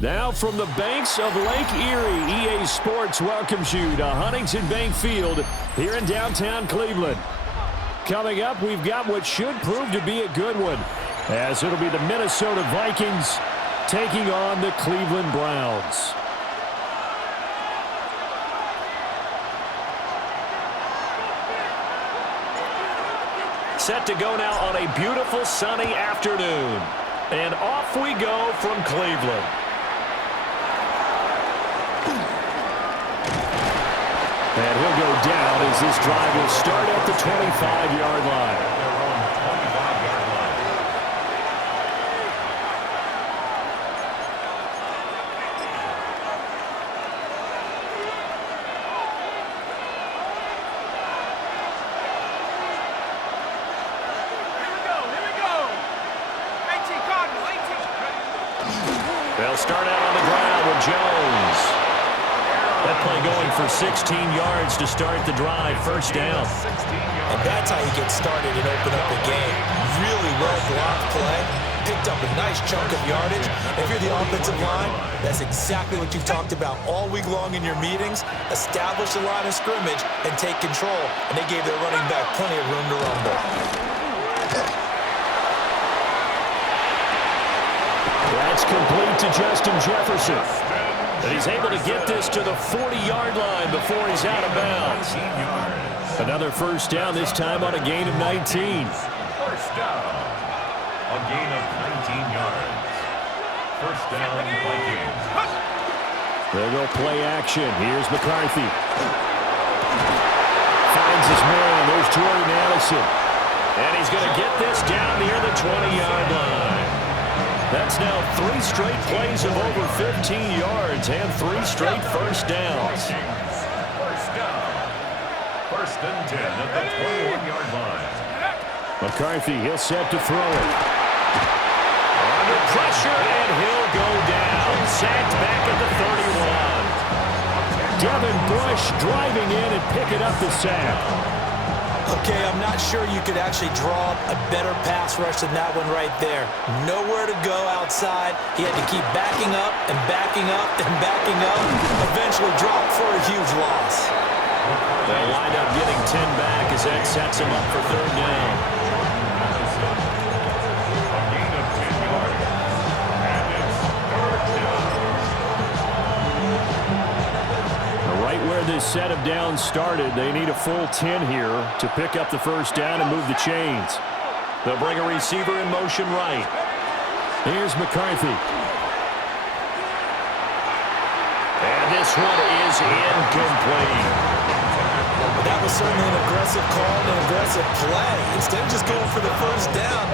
Now from the banks of Lake Erie, EA Sports welcomes you to Huntington Bank Field here in downtown Cleveland. Coming up, we've got what should prove to be a good one, as it'll be the Minnesota Vikings taking on the Cleveland Browns. Set to go now on a beautiful sunny afternoon. And off we go from Cleveland. And he'll go down as this drive will start at the 25-yard line. They'll start out on the ground with Jones. That play going for 16 yards to start the drive, first down. And that's how you get started and open up the game. Really well-blocked play. Picked up a nice chunk of yardage. If you're the offensive line, that's exactly what you've talked about all week long in your meetings. Establish the line of scrimmage and take control. And they gave their running back plenty of room to rumble. That's complete to Justin Jefferson. And he's able to get this to the 40-yard line before he's out of bounds. Another first down, this time on a gain of 19. First down. A gain of 19 yards. First down, Vikings. They'll go play action. Here's McCarthy. Finds his man. There's Jordan Addison. And he's going to get this down near the 20-yard line. That's now 3 straight plays of over 15 yards and 3 straight first downs. First down. First and 10 at the 21-yard line. McCarthy, he'll set to throw it. Under pressure, and he'll go down. Sacked back at the 31. Devin Bush driving in and picking up the sack. Okay, I'm not sure you could actually draw a better pass rush than that one right there. Nowhere to go outside. He had to keep backing up and backing up and backing up. Eventually dropped for a huge loss. They'll wind up getting 10 back as that sets him up for third down. A gain of 10 yards. And it's third down. Right where this set of downs started, they need a full 10 here to pick up the first down and move the chains. They'll bring a receiver in motion right. Here's McCarthy. And this one is incomplete. That was certainly an aggressive call and an aggressive play. Instead of just going for the first down,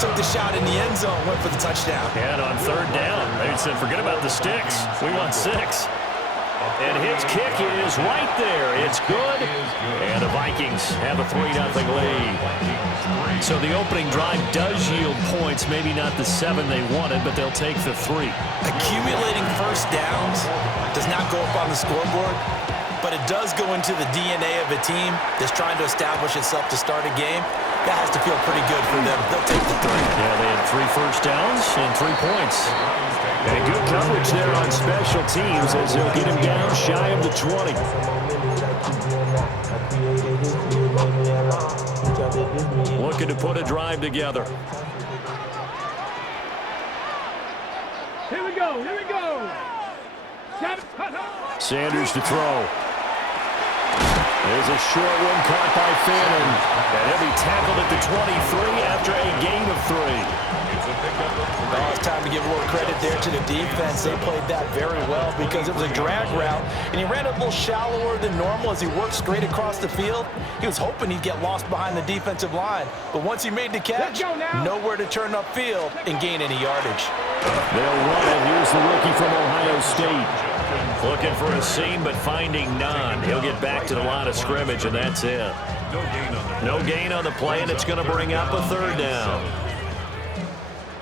took the shot in the end zone, went for the touchdown. And on third down, they said, forget about the sticks. We want 6. And his kick is right there. It's good. And the Vikings have a 3-0 lead. So the opening drive does yield points. Maybe not the 7 they wanted, but they'll take the 3. Accumulating first downs does not go up on the scoreboard, but it does go into the DNA of a team that's trying to establish itself to start a game. That has to feel pretty good for them. They'll take the 3. Yeah, they had 3 first downs and 3 points. And good coverage there on special teams as they'll get him down shy of the 20. Looking to put a drive together. Here we go, here we go. Sanders to throw. There's a short one caught by Fannin. And he'll be tackled at the 23 after a gain of 3. Well, it's time to give a little credit there to the defense. They played that very well because it was a drag route, and he ran a little shallower than normal as he worked straight across the field. He was hoping he'd get lost behind the defensive line, but once he made the catch, nowhere to turn upfield and gain any yardage. They'll run it. Here's the rookie from Ohio State. Looking for a seam, but finding none. He'll get back to the line of scrimmage, and that's it. No gain on the play, and it's going to bring up a third down.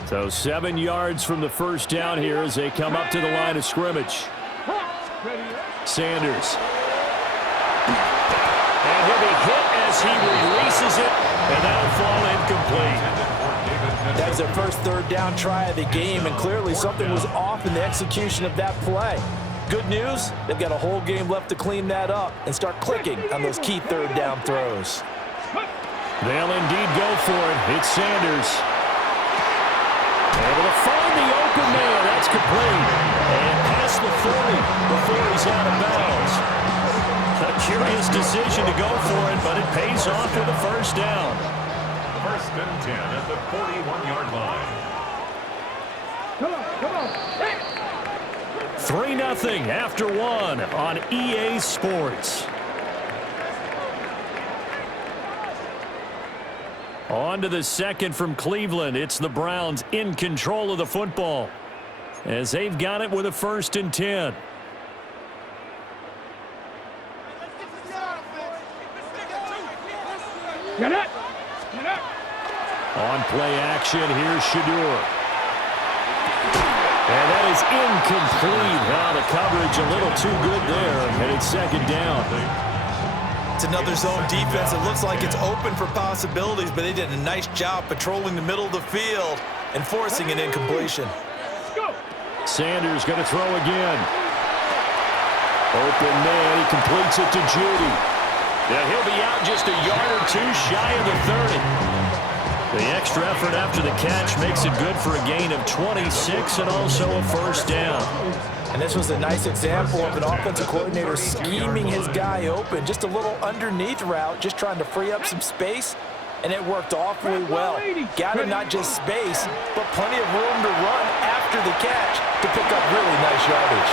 So 7 yards from the first down here as they come up to the line of scrimmage. Sanders. And he'll be hit as he releases it, and that'll fall incomplete. That was their first third down try of the game, and clearly something was off in the execution of that play. Good news, they've got a whole game left to clean that up and start clicking on those key third down throws. They'll indeed go for it. It's Sanders. Able to find the open man. That's complete. And past the 40 before he's out of bounds. A curious decision to go for it, but it pays off with a first down. First and 10 at the 41-yard line. Come on, come on. Hey. 3-0 after one on EA Sports. On to the second from Cleveland. It's the Browns in control of the football as they've got it with a first and 10. Get it. Get it. On play action, here's Shadur. And that is incomplete. Now the coverage a little too good there, and it's second down. It's another zone defense. It looks like it's open for possibilities, but they did a nice job patrolling the middle of the field and forcing an incompletion. Go. Sanders going to throw again. Open man, he completes it to Judy. Now he'll be out just a yard or two shy of the 30. The extra effort after the catch makes it good for a gain of 26 and also a first down. And this was a nice example of an offensive coordinator scheming his guy open. Just a little underneath route, just trying to free up some space, and it worked awfully well. Got him not just space, but plenty of room to run after the catch to pick up really nice yardage.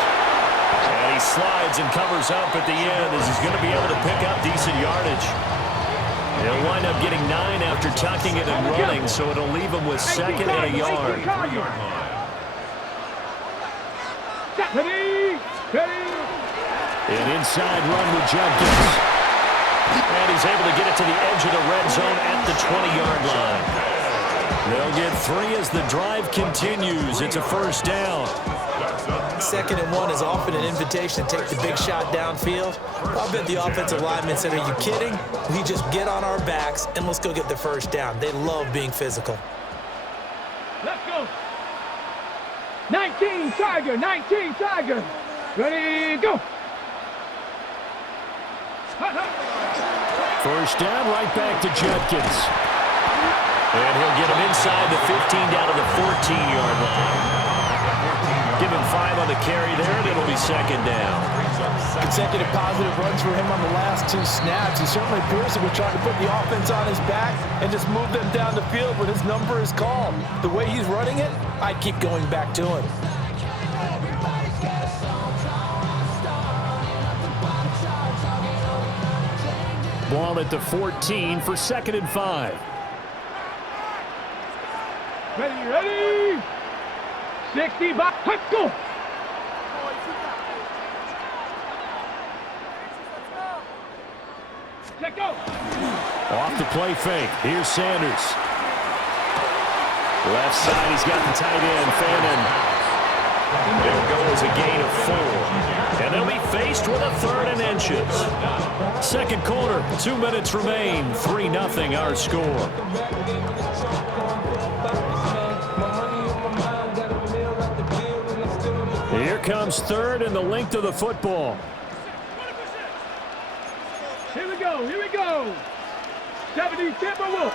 And he slides and covers up at the end as he's going to be able to pick up decent yardage. He'll wind up getting 9 after tucking it and running, so it'll leave him with second and a yard. Ready. Ready. An inside run with Jenkins. And he's able to get it to the edge of the red zone at the 20-yard line. They'll get 3 as the drive continues. It's a first down. Second and 1 is often an invitation to take the big shot downfield. I'll bet the offensive lineman said, are you kidding? We just get on our backs and let's go get the first down. They love being physical. Let's go. 19 Tiger. 19 Tiger. Ready, go. First down, right back to Jenkins. And he'll get him inside the 15 down to the 14-yard line. Give him 5 on the carry there, and it'll be second down. Consecutive positive runs for him on the last 2 snaps. He certainly appears to be trying to put the offense on his back and just move them down the field when his number is called. The way he's running it, I'd keep going back to him. Ball at the 14 for second and 5. Ready, ready. 65. Let's go. Let go. Off the play fake. Here's Sanders. Left side, he's got the tight end, Fannin. There goes a gain of 4. And they'll be faced with a third and inches. Second quarter, 2 minutes remain. 3-0 our score. Here comes third and the length of the football. Here we go. Here we go. 70 Timberwolf.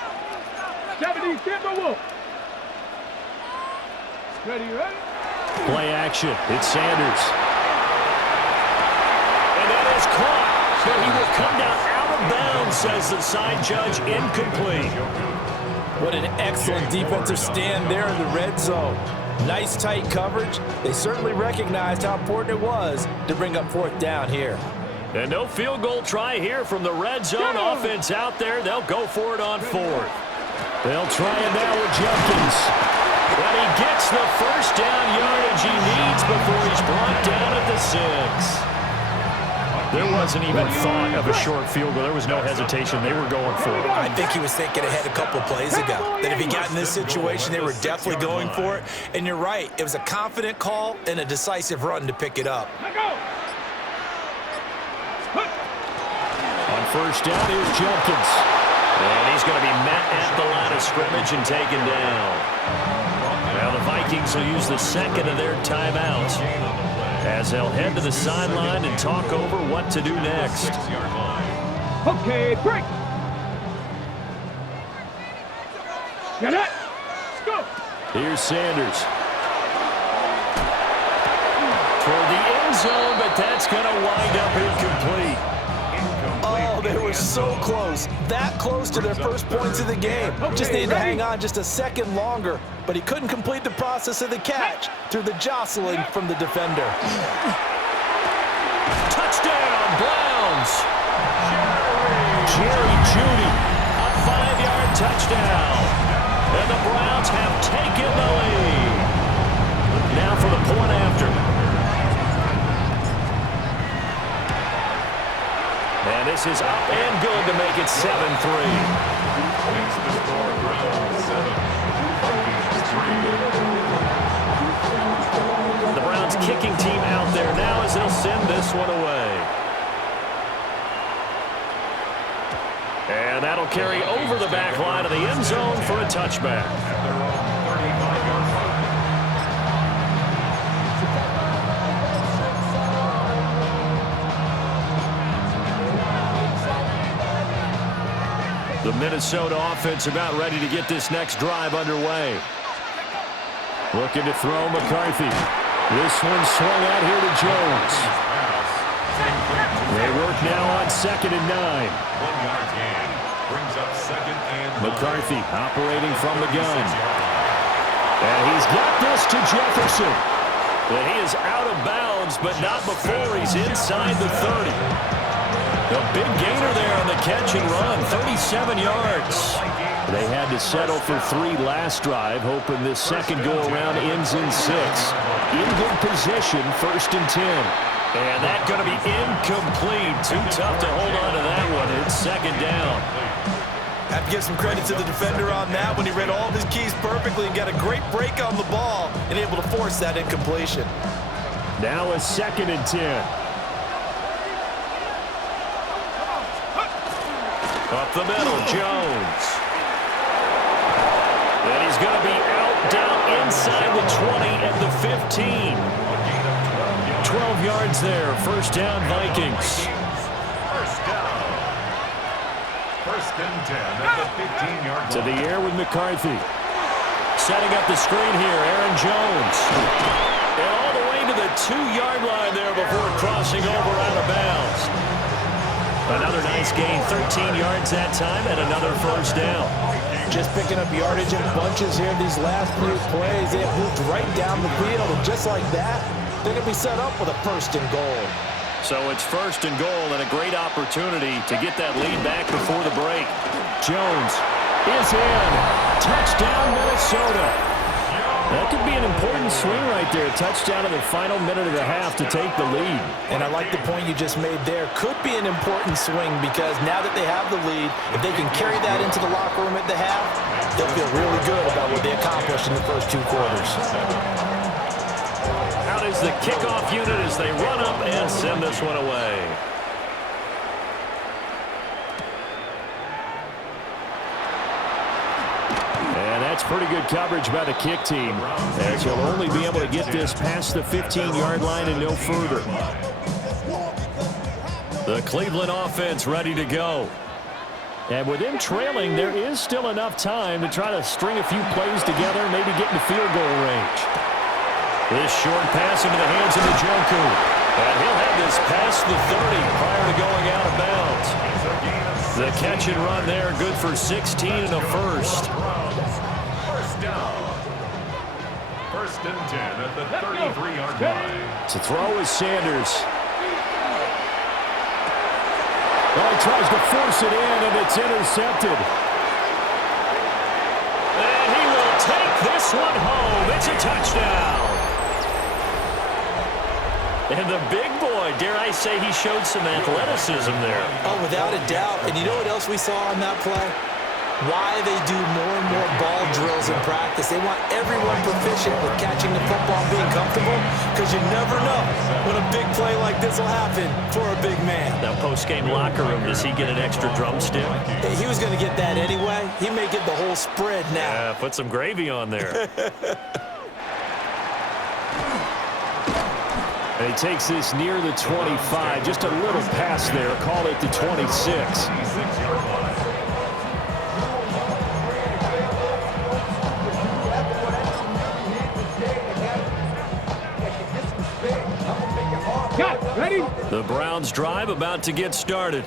70 Timberwolf. Ready, ready. Play action. It's Sanders. And that is caught. So he will come down out of bounds, says the side judge. Incomplete. What an excellent defensive stand there in the red zone. Nice tight coverage. They certainly recognized how important it was to bring up 4th down here. And no field goal try here from the red zone offense out there. They'll go for it on 4th. They'll try it now with Jenkins. But he gets the first down yardage he needs before he's brought down at the 6. There wasn't even thought of a short field goal. There was no hesitation. They were going for it. I think he was thinking ahead a couple plays ago. That if he got in this situation, they were definitely going for it. And you're right. It was a confident call and a decisive run to pick it up. Let go. On first down, here's Jenkins. And he's going to be met at the line of scrimmage and taken down. Now the Vikings will use the second of their timeouts as they'll head to the sideline and talk over what to do next. Okay, break. Get it. Go. Here's Sanders. Toward the end zone, but that's going to wind up incomplete. Oh, they were so close. That close to their first points of the game. Just needed to hang on just a second longer, but he couldn't complete the process of the catch through the jostling from the defender. Touchdown, Browns. Jerry Jeudy, a 5-yard touchdown. And the Browns have taken the lead. Now for the point after. And this is up and good to make it 7-3. Makes the score Browns 7. Vikings 3. The Browns kicking team out there now as they'll send this one away. And that'll carry over the back line of the end zone for a touchback. At their own 35-yard line. The Minnesota offense about ready to get this next drive underway. Looking to throw McCarthy. This one swung out here to Jones. They work now on 2nd and 9. 1-yard gain. Brings up 2nd and 9. McCarthy operating from the gun. And he's got this to Jefferson. But he is out of bounds, but not before he's inside the 30. A big gainer there on the catch and run, 37 yards. They had to settle for 3 last drive, hoping this second go-around ends in 6. In good position, 1st and 10. And that's going to be incomplete. Too tough to hold on to that one. It's 2nd down. Have to give some credit to the defender on that when he read all of his keys perfectly and got a great break on the ball and able to force that incompletion. Now a 2nd and 10. Up the middle, Jones. And he's going to be out down inside the 20 at the 15. 12 yards there. 1st down, Vikings. 1st down. 1st and 10 at the 15-yard line. To the air with McCarthy. Setting up the screen here, Aaron Jones. And all the way to the 2-yard line there before crossing over out of bounds. Another nice gain, 13 yards that time, and another 1st down. Just picking up yardage in bunches here these last few plays. They have moved right down the field, and just like that, they're going to be set up with a 1st and goal. So it's 1st and goal and a great opportunity to get that lead back before the break. Jones is in. Touchdown, Minnesota. That could be an important swing right there. Touchdown in the final minute and a half to take the lead. And I like the point you just made there. Could be an important swing because now that they have the lead, if they can carry that into the locker room at the half, they'll feel really good about what they accomplished in the first 2 quarters. Out is the kickoff unit as they run up and send this one away. And that's pretty good coverage by the kick team, as he'll only be able to get this past the 15-yard line and no further. The Cleveland offense ready to go. And with them trailing, there is still enough time to try to string a few plays together, maybe get into field goal range. This short pass into the hands of Njoku. And he'll have this past the 30 prior to going out of bounds. The catch and run there, good for 16 and a 1st. 1st down. 1st and 10 at the 33-yard line. To throw is Sanders. Well, he tries to force it in, and it's intercepted. And he will take this one home. It's a touchdown. And the big boy, dare I say, he showed some athleticism there. Oh, without a doubt. And you know what else we saw on that play? why they do more and more ball drills in practice. They want everyone proficient with catching the football and being comfortable, because you never know when a big play like this will happen for a big man. Now, post-game locker room, does he get an extra drumstick? Hey, he was going to get that anyway. He may get the whole spread now. Yeah, put some gravy on there. And he takes this near the 25, just a little past there, call it the 26. Ready? The Browns drive about to get started.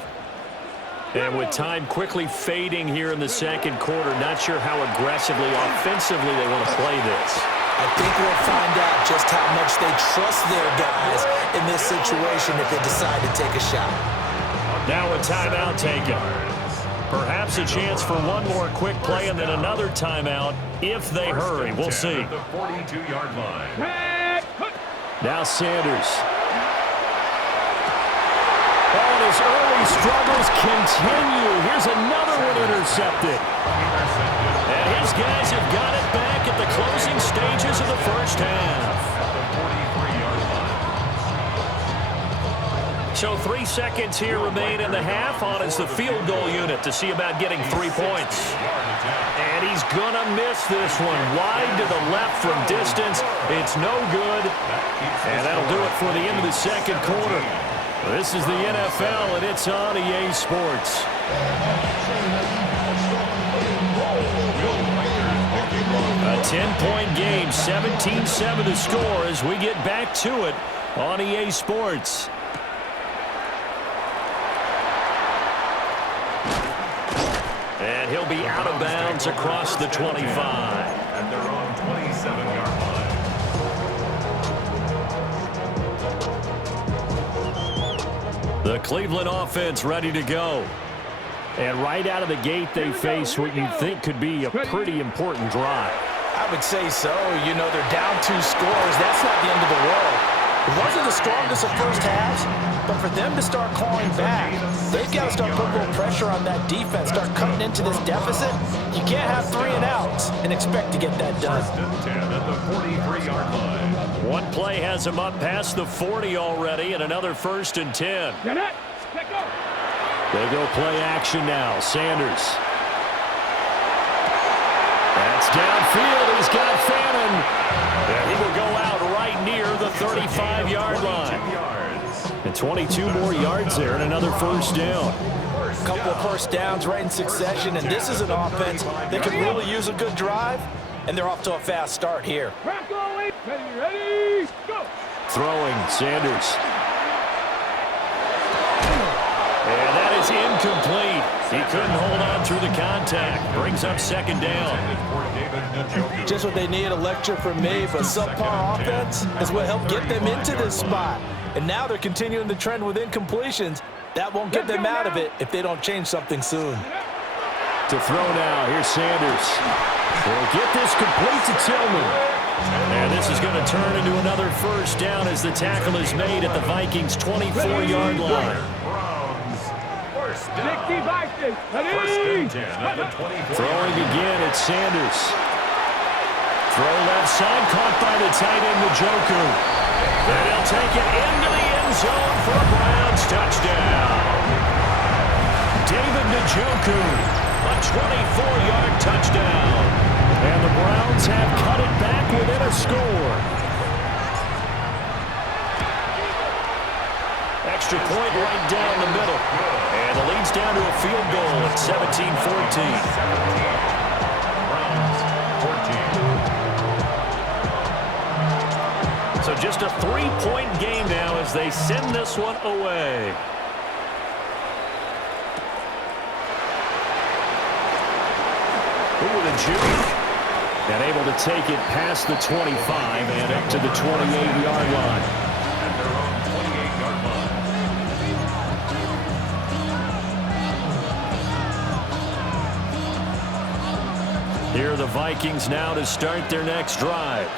And with time quickly fading here in the second quarter, not sure how aggressively, offensively they want to play this. I think we'll find out just how much they trust their guys in this situation if they decide to take a shot. Now a timeout taken. Perhaps a chance for one more quick play and then another timeout if they hurry. We'll see. The 42-yard line. Now Sanders. And his early struggles continue. Here's another one intercepted. And his guys have got it back at the closing stages of the first half. So 3 seconds here remain in the half. On is the field goal unit to see about getting 3 points. And he's going to miss this one. Wide to the left from distance. It's no good. And that'll do it for the end of the second quarter. This is the NFL, and it's on EA Sports. A 10-point game, 17-7 to score as we get back to it on EA Sports. And he'll be out of bounds across the 25. And they're on 27-yard line. The Cleveland offense ready to go. And right out of the gate, they face what you think could be a pretty important drive. I would say so. You know, they're down 2 scores. That's not the end of the world. It wasn't the strongest of first halves, but for them to start clawing back, they've got to start putting a little pressure on that defense, start cutting into this deficit. You can't have 3 and outs and expect to get that done. First and 10 at the 43-yard line. One play has him up past the 40 already, and another first and 10. Get it. Let go. They go play action now. Sanders. That's downfield. He's got Fannin. And he will go out right near the 35-yard line. And 22 more yards there and another first down. A couple of first downs right in succession, and this is an offense that could really use a good drive, and they're off to a fast start here. Ready, go. Throwing, Sanders. And that is incomplete. He couldn't hold on through the contact. Brings up second down. Just what they need, a lecture from me, but subpar offense is what helped get them into this spot. And now they're continuing the trend with incompletions. That won't get them out of it if they don't change something soon. To throw now, here's Sanders. He'll get this complete to Tillman. And this is going to turn into another first down as the tackle is made at the Vikings' 24-yard line. First down. Ready. First and 10 at the 24. Throwing again, it's Sanders. Throw left side, caught by the tight end, Njoku. And he'll take it into the end zone for a Browns touchdown. David Njoku, a 24-yard touchdown. And the Browns have cut it back within a score. Extra point right down the middle. And the lead's down to a field goal at 17-14. Browns 14. So just a 3-point game now as they send this one away. Ooh, the juke. And able to take it past the 25 and up to the 28-yard line. And they're on 28-yard line. Here are the Vikings now to start their next drive.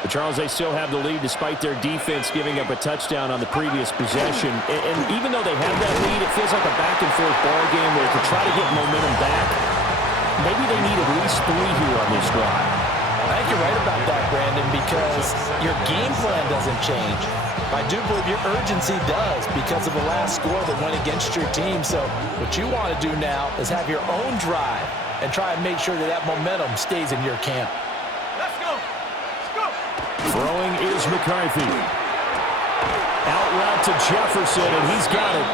But Charles, they still have the lead despite their defense giving up a touchdown on the previous possession. And even though they have that lead, it feels like a back-and-forth ball game where to try to get momentum back, maybe they need at least 3 here on this drive. I think you're right about that, Brandon, because your game plan doesn't change. I do believe your urgency does because of the last score that went against your team. So what you want to do now is have your own drive and try and make sure that that momentum stays in your camp. Let's go. Let's go. Throwing is McCarthy. Out route to Jefferson, and he's got it.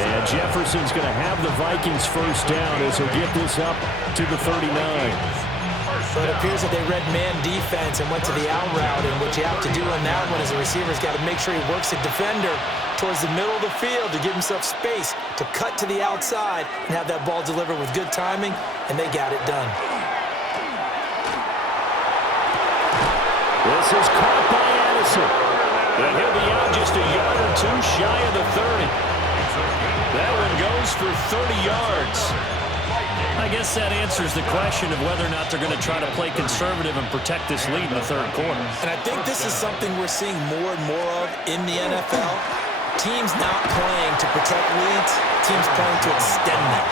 And Jefferson's going to have the Vikings first down as he'll get this up to the 39. So it appears that they read man defense and went to the out route, and what you have to do on that one as a receiver is got to make sure he works the defender towards the middle of the field to give himself space to cut to the outside and have that ball delivered with good timing, and they got it done. This is caught by Addison. And he'll be out just a yard or 2 shy of the 30. That one goes for 30 yards. I guess that answers the question of whether or not they're going to try to play conservative and protect this lead in the third quarter. And I think this is something we're seeing more and more of in the NFL. Teams not playing to protect leads, teams playing to extend them.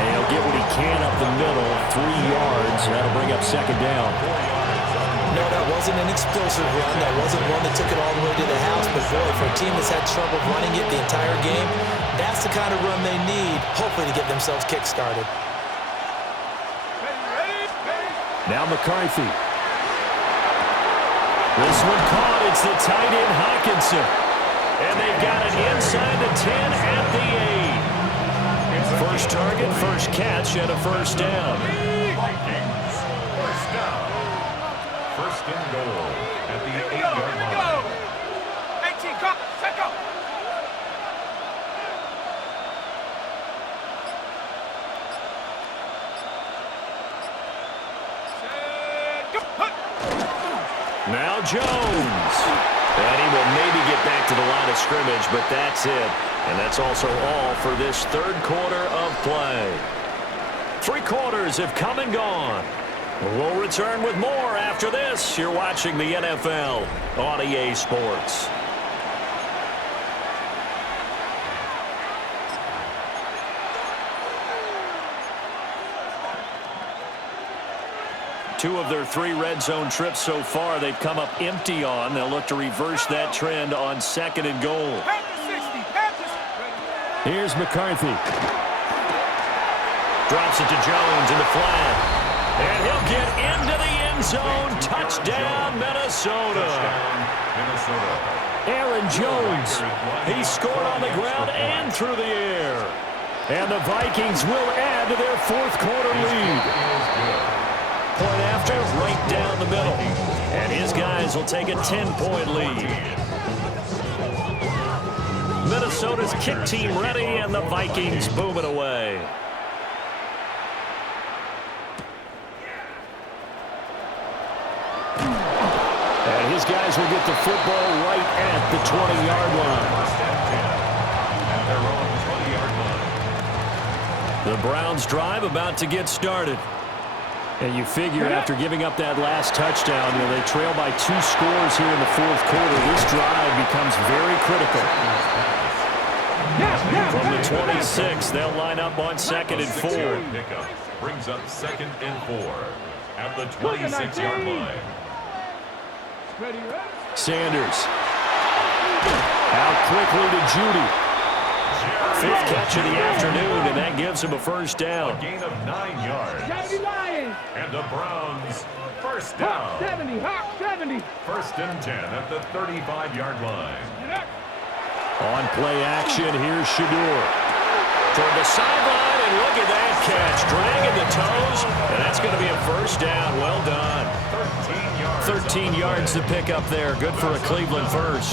And he'll get what he can up the middle, 3 yards, and that'll bring up second down. No, that wasn't an explosive run. That wasn't one that took it all the way to the house. But, boy, for a team that's had trouble running it the entire game, that's the kind of run they need, hopefully, to get themselves kick-started. Now McCarthy. This one caught. It's the tight end Hawkinson. And they've got it inside the 10 at the 8. First target, first catch, and a first down. Vikings, first down. First and goal at the 8-yard line. 18, come, set go. Now Jones. And he will maybe get back to the line of scrimmage, but that's it. And that's also all for this third quarter of play. 3 quarters have come and gone. We'll return with more after this. You're watching the NFL on EA Sports. Two of their 3 red zone trips so far they've come up empty on. They'll look to reverse that trend on second and goal. Here's McCarthy. Drops it to Jones in the flat. And he'll get into the end zone. Touchdown, Minnesota. Aaron Jones. He scored on the ground and through the air. And the Vikings will add to their fourth quarter lead. Point after, right down the middle. And his guys will take a 10-point lead. Minnesota's kick team ready, and the Vikings boom it away. And his guys will get the football right at the 20-yard line. At their own 20-yard line. The Browns drive about to get started. And you figure after giving up that last touchdown, they trail by 2 scores here in the fourth quarter. This drive becomes very critical. From the 26, they'll line up on second and 4. Pickup brings up second and 4 at the 26-yard line. Sanders. Out quickly to Judy. 5th catch of the afternoon, and that gives him a first down. A gain of 9 yards. And the Browns first down. 70, hot 70. First and 10 at the 35-yard line. On play action, here's Shador. Toward the sideline, and look at that catch. Dragging the toes, and that's going to be a first down. Well done. 13 yards to pick up there. Good for a Cleveland first.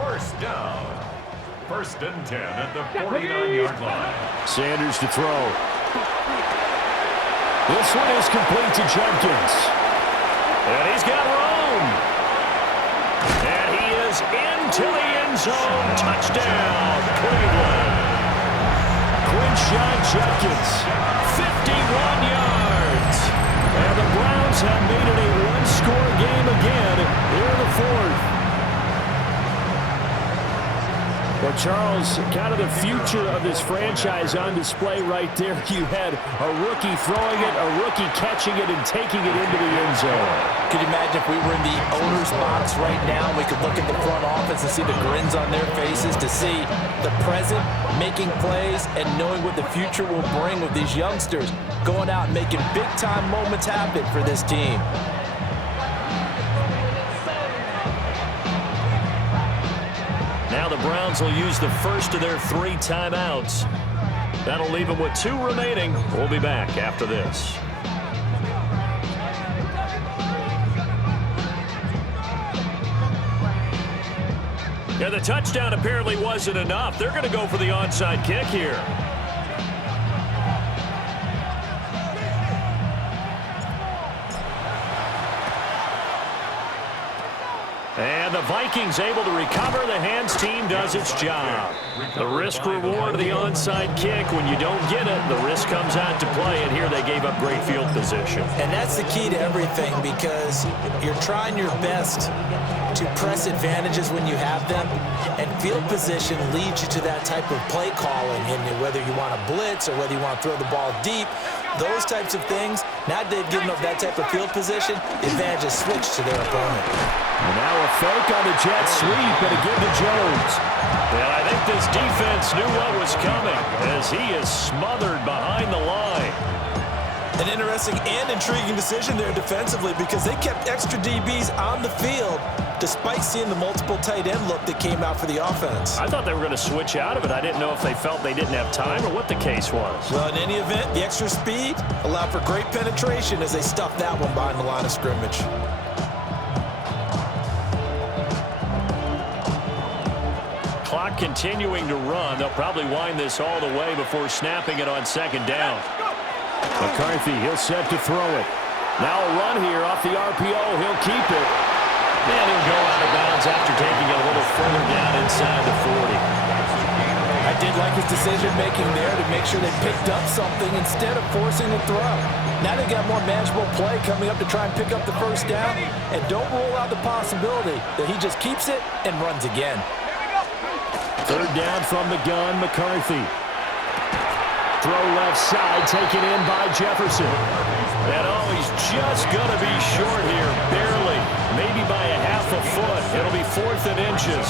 First down. First and 10 at the 49-yard line. Sanders to throw. This one is complete to Jenkins. And he's got room. And he is into the end zone. Touchdown, Cleveland. Quinshon Jenkins, 51 yards. And the Browns have made it a one-score game again here in the fourth. Well, Charles, kind of the future of this franchise on display right there. You had a rookie throwing it, a rookie catching it, and taking it into the end zone. Could you imagine if we were in the owner's box right now, we could look at the front office and see the grins on their faces, to see the present making plays and knowing what the future will bring with these youngsters going out and making big-time moments happen for this team. Now the Browns will use the first of their 3 timeouts. That'll leave them with 2 remaining. We'll be back after this. Yeah, the touchdown apparently wasn't enough. They're going to go for the onside kick here. And the Vikings able to recover. The hands team does its job. The risk-reward of the onside kick. When you don't get it, the risk comes out to play, and here they gave up great field position. And that's the key to everything, because you're trying your best to press advantages when you have them, and field position leads you to that type of play calling, and whether you want to blitz or whether you want to throw the ball deep, those types of things. Now that they've given up that type of field position, the advantage is switched to their opponent. And now a fake on the jet sweep, and a give to Jones. And I think this defense knew what was coming, as he is smothered behind the line. An interesting and intriguing decision there defensively, because they kept extra DBs on the field despite seeing the multiple tight end look that came out for the offense. I thought they were going to switch out of it. I didn't know if they felt they didn't have time or what the case was. Well, in any event, the extra speed allowed for great penetration as they stuffed that one behind the line of scrimmage. Clock continuing to run. They'll probably wind this all the way before snapping it on second down. McCarthy, he'll set to throw it. Now a run here off the RPO. He'll keep it. And he'll go out of bounds after taking it a little further down inside the 40. I did like his decision-making there to make sure they picked up something instead of forcing the throw. Now they got more manageable play coming up to try and pick up the first down, and don't rule out the possibility that he just keeps it and runs again. Third down from the gun, McCarthy. Throw left side, taken in by Jefferson. And oh, he's just going to be short here, barely, maybe by a half a foot. It'll be 4th and inches.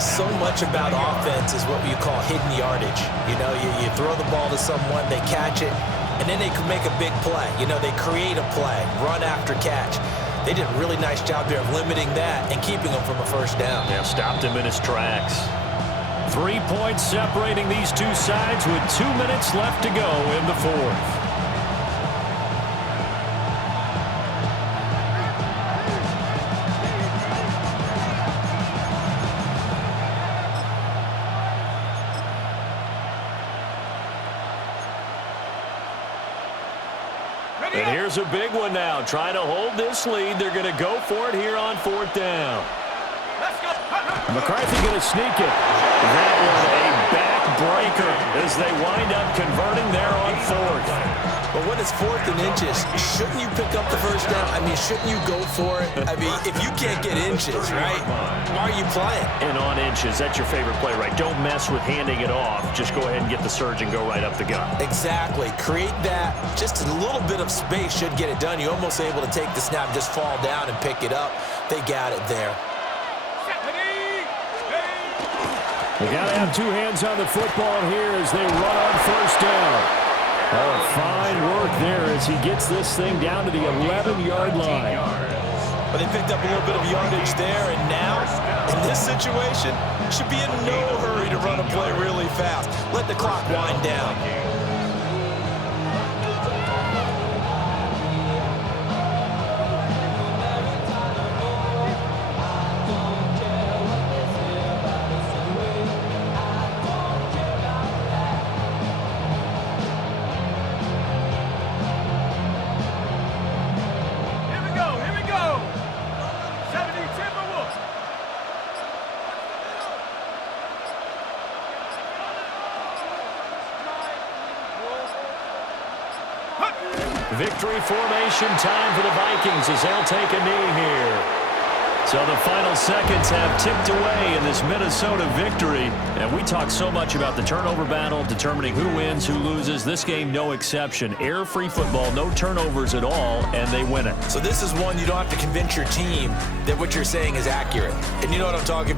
So much about offense is what you call hidden yardage. You know, you throw the ball to someone, they catch it, and then they can make a big play. You know, they create a play, run after catch. They did a really nice job there of limiting that and keeping him from a first down. Yeah, stopped him in his tracks. 3 points separating these two sides with 2 minutes left to go in the 4th. And here's a big one now. Trying to hold this lead. They're going to go for it here on 4th down. McCarthy going to sneak it. That was a backbreaker as they wind up converting there on 4th. But when it's 4th and inches, shouldn't you pick up the first down? I mean, shouldn't you go for it? I mean, if you can't get inches, right, why are you playing? And on inches, that's your favorite play, right? Don't mess with handing it off. Just go ahead and get the surge and go right up the gut. Exactly. Create that. Just a little bit of space should get it done. You're almost able to take the snap, just fall down and pick it up. They got it there. They got to have 2 hands on the football here as they run on first down. Oh, fine work there as he gets this thing down to the 11-yard line. But they picked up a little bit of yardage there, and now, in this situation, should be in no hurry to run a play really fast. Let the clock wind down. Victory formation time for the Vikings as they'll take a knee here. So the final seconds have ticked away in this Minnesota victory. And we talk so much about the turnover battle, determining who wins, who loses. This game, no exception. Error-free football, no turnovers at all, and they win it. So this is one you don't have to convince your team that what you're saying is accurate. And you know what I'm talking about.